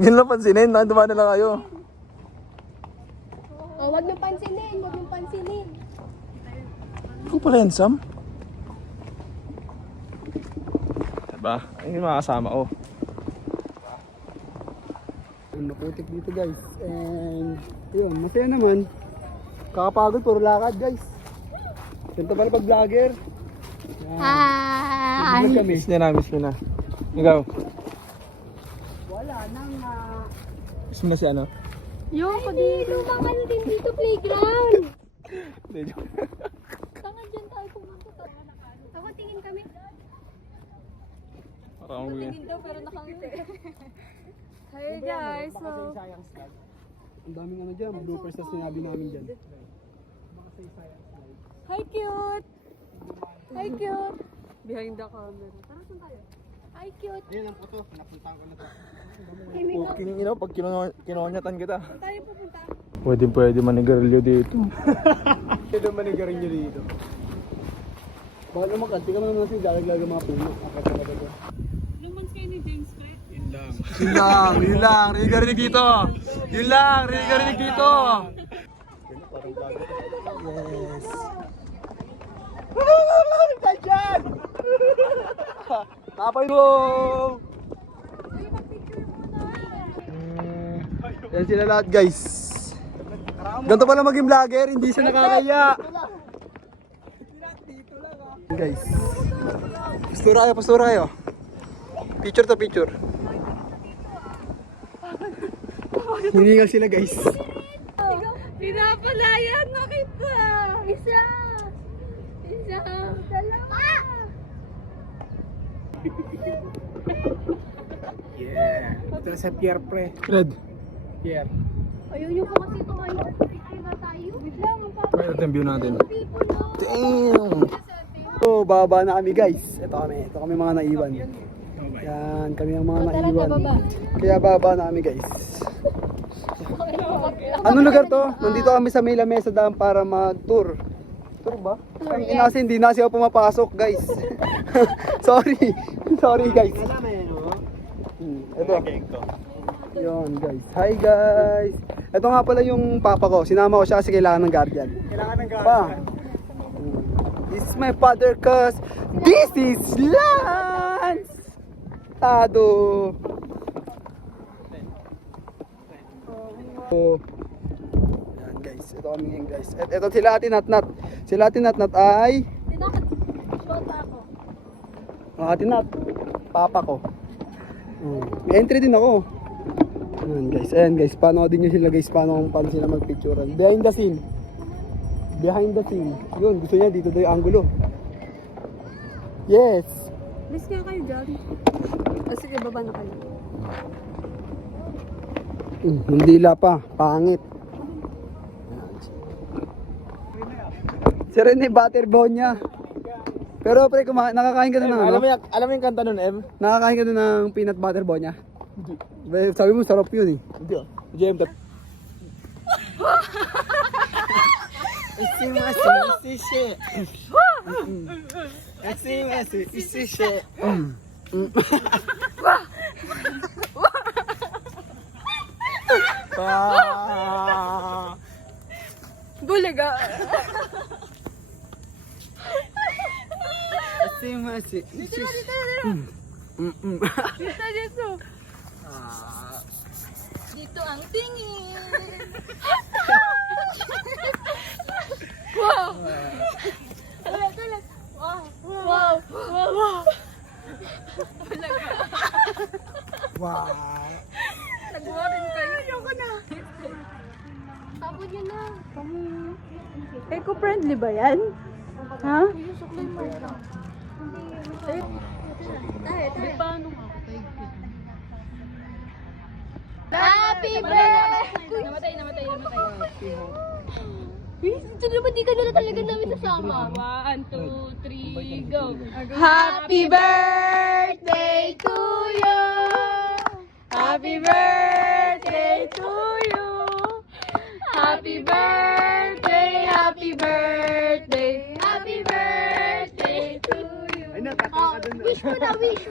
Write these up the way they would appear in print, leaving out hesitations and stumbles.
Huwag nyo lang pansinin, dumaan na lang kayo. Oh, wag nyo pansinin, wag nyo pansinin. Ako pala yan, Sam. Diba? Ayun yung mga kasama ko. Maputik dito guys. And yun, masaya naman. Kakapagod, puro lakad guys. Ganito pala pag vlogger. Hi! Miss nyo na. Ikaw? Wala nang Miss mo na si ano? Yung ko dito. Lumakan din dito playground. Hindi, Tanga dyan tayo pumunta. Ako tingin kami. parang weird. Tingin daw pero nakangiti. Hi guys, so... ang daming ano dyan, bloopers na sinabi namin dyan. Hi cute! Hi cute! Behind the camera. Tara saan tayo? Hi cute! Ayun ang photo, napuntahan ko na to. Pag kinonyatan kita. Saan tayo pupunta? Pwede manigarilyo dito. Pwede manigarin nyo dito. Baka naman kasi ka naman kasi dalag-lag ang mga puno. Lumans kayo ni James Craig. Yun lang, rigarinig dito. Yun lang, rigarinig dito. Yes. Diyan! Tapay mo! Yan sila lahat guys. Ganito pala maging vlogger, hindi siya nakakaya. Guys. Postura kayo. Picture to picture. Hiningal sila guys. Pinapalayan na kita! Isa! Dalawa! Yeah. Ito sa Pierre Pre. Red. Pierre. Ayaw niyo po kasi tumayo. Picture na tayo. Wait lang, ang Kaya ito yung view natin. people no. Damn! So, bababa na kami guys. Ito kami mga naiwan. Yan, kami ang mga Tara naiwan. na baba. Kaya baba na kami guys. Anong lugar to? Nandito kami sa May Lamesa Dam para mag-tour. Tour ba? Ang ina kasi hindi na siya pumapasok guys. Sorry guys. Ito. Yun guys. Hi guys. Ito nga pala yung papa ko. Sinama ko siya kasi kailangan ng guardian. Pa. This is my father cause this is Lance. Tado. Yan guys, ito kami ngayon guys. Ito sila Ate Natnat. Sila Ate Natnat ay Shota ako. Ate Nat, papa ko. May entry din ako. Ayan guys, panoodin nyo sila guys paano sila magpicturean. Behind the scene. Yun, gusto niya dito daw yung angulo. Yes. Miss kaya kayo dyan. Sige, baba na kayo. Hindi pa, pangit. Si Rene Butterbonia. Pero pre, nakakain ka na ng ano? Alam mo yung kanta nun, Em? Nakakain ka na ng peanut butter bonya? Hindi. Sabi mo, sarap yun eh. Hindi ah. JM tap. Bulaga. Dito. Dito ang tingin. Wow. Wow. Wow. Nagwarin kayo. Ayoko na. Tapon yun na. Eco-friendly ba yan? Ha? Suklay mo lang. Tayo. Paano nga? Happy birthday! Namatay. Ito naman di ka nila talaga namin sasama. 1, 2, 3, go! Happy birthday to you! Happy birthday to you! Happy birthday! Happy birthday! Happy birthday to you! Ay, natataka ka dun. Wish Wish mo na, wish.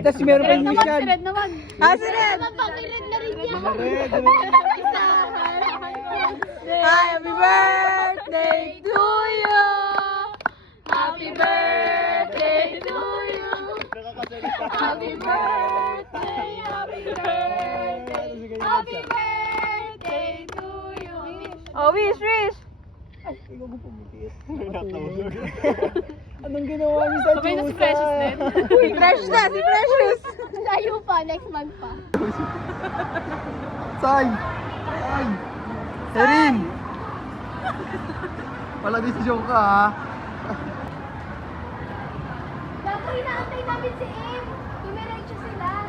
Tapos meron pa yung wish yan. Red naman. Ah, si Red! Pakired na rin yan. Happy birthday to you! Happy birthday to you! Happy birthday, happy birthday, happy birthday to you! Oh, wish! Anong ginawa niyo sa Sabay na si Precious din. Fresh na, si Precious! Layo pa, next month pa. Say! Say! Erin! Wala desisyon ka ha. Dapat inaantay namin si Em. Tumiretso sila.